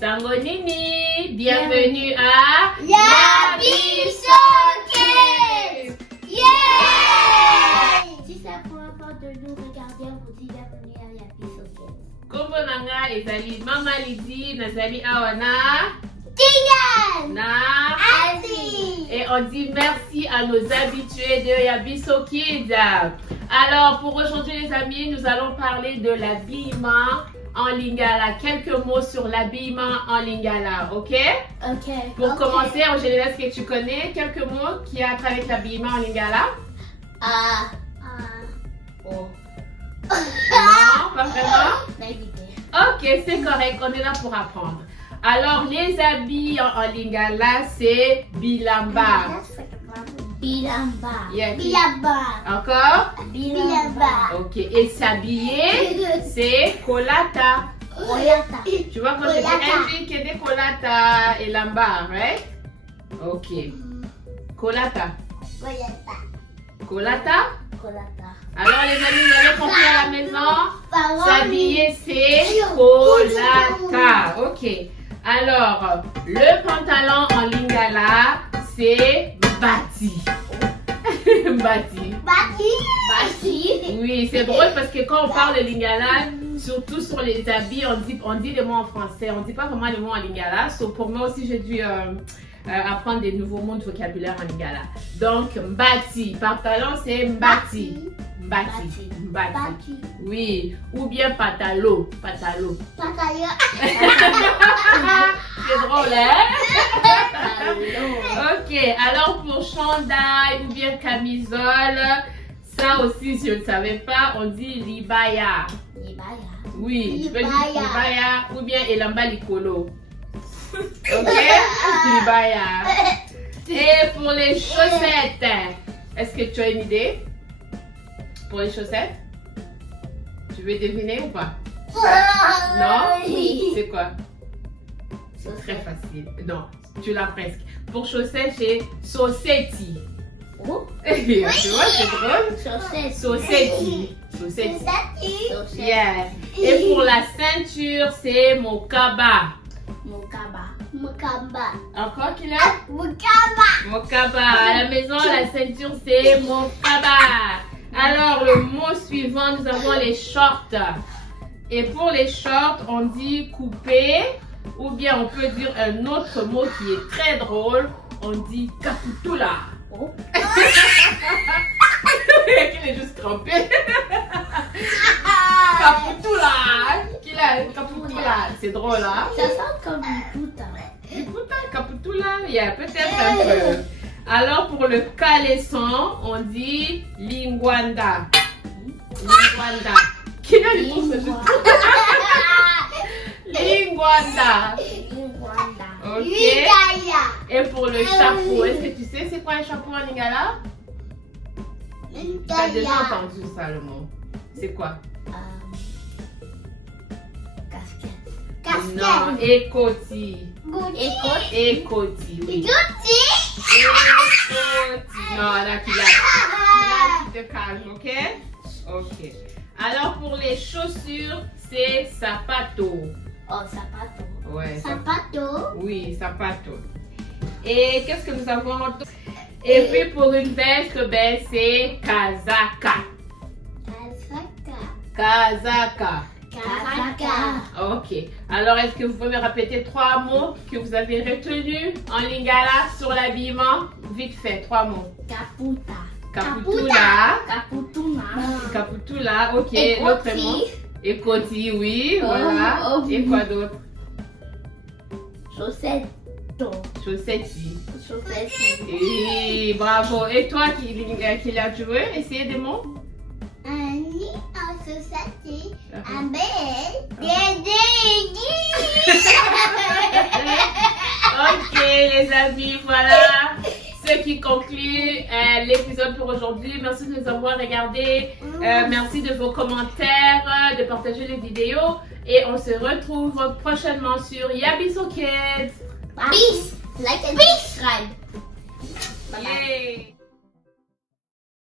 Sangonini, bienvenue à Yabiso Kids! Yeah! Si c'est la première fois de nous regarder, on vous dit bienvenue à Yabiso Kids. Kombo nanga ezali Mama Lydie, nazali awana Tigan! na Asie! et on dit merci à nos habitués de Yabiso Kids. Alors pour aujourd'hui les amis, nous allons parler de l'habillement en lingala. Quelques mots sur l'habillement en lingala, ok? Ok. Pour commencer, Angéline, est-ce que tu connais quelques mots qui a trait avec l'habillement en lingala? Oh. Non, pas vraiment? Maybe. Ok, c'est correct, on est là pour apprendre. Alors, les habits en lingala, c'est bilamba. Bilamba. Yeah. Bilamba. Encore? Bilamba. Ok, et s'habiller, c'est kolata. Oyata. Tu vois, quand je dis indique des kolata et lamba, right? Ok. Kolata. Oyata. Kolata? Kolata. Alors, les amis, vous avez compris à la maison? S'habiller, c'est kolata. Ok. Alors, le pantalon en lingala, c'est bati. Bati. Bati. Bati. Oui, c'est drôle parce que quand on parle de lingala, surtout sur les habits, on dit les mots en français. On ne dit pas vraiment les mots en lingala. So, pour moi aussi, j'ai dû apprendre des nouveaux mots de vocabulaire en lingala. Donc, mbati. Pantalon, c'est mbati. Mbati. Mbati. Oui. Ou bien patalo. Patalo. Patalo. C'est drôle, hein? Ok. Alors, pour chandail ou bien camisole, ça aussi, je ne savais pas, on dit libaya. Libaya. Oui, tu peux dire libaya ou bien elamba likolo. Ok? Libaya. Et pour les chaussettes, est-ce que tu as une idée? Pour les chaussettes? Tu veux deviner ou pas? Non? C'est quoi? C'est très facile. Non, tu l'as presque. Pour chaussettes, j'ai saucetti. Oh. Tu vois, c'est drôle. Chaussette. Saucetti. Saucetti. Chaussette. Yeah. Et pour la ceinture, c'est mokaba. Mokaba. Mokaba. Encore qu'il a? Mokaba. Mokaba. À la maison, la ceinture, c'est mokaba. Alors, le mot suivant, nous avons les shorts. Et pour les shorts, on dit coupé. Ou bien on peut dire un autre mot qui est très drôle. On dit caputula. Oh. Qu'il est juste crampé. Caputula. Qu'il a caputula. C'est drôle, hein? Ça sent comme une puta. Puta, caputula. Il y a peut-être un peu. Alors pour le caleçon, on dit lingwanda. Lingwanda. Qu'il a le truc Lingwanda. Ok. Et pour le chapeau, est-ce que tu sais c'est quoi un chapeau en lingala? Tu as déjà entendu ça le mot. C'est quoi? Casquette. Non, écoti. Écoute. Écoti, oui. Écoti. Non, là tu te calmes, ok? Ok. Alors pour les chaussures, c'est sapato. Oh, sapato. Ouais. Sapato. Oui, sapato. Et qu'est-ce que nous avons? Et puis pour une veste, ben c'est kazaka. Kazaka. Kazaka. Ok. Alors est-ce que vous pouvez me répéter 3 mots que vous avez retenus en lingala sur l'habillement? Vite fait, 3 mots. Caputa. Caputula. Caputuna. Caputula, ok. Écoti. L'autre mot? Écoti, oui, voilà. Oh, Et quoi d'autre? Chaussetto. Chaussetti. Chaussetti. Oui, bravo. Et toi qui l'as joué, essayez des mots? Un nid en chaussetti. Uh-huh. Un bel. Ok les amis, voilà ce qui conclut l'épisode pour aujourd'hui. Merci de nous avoir regardés. Merci de vos commentaires, de partager les vidéos. Et on se retrouve prochainement sur Yabiso Kids. Peace. Like and subscribe. Bye bye. Yay.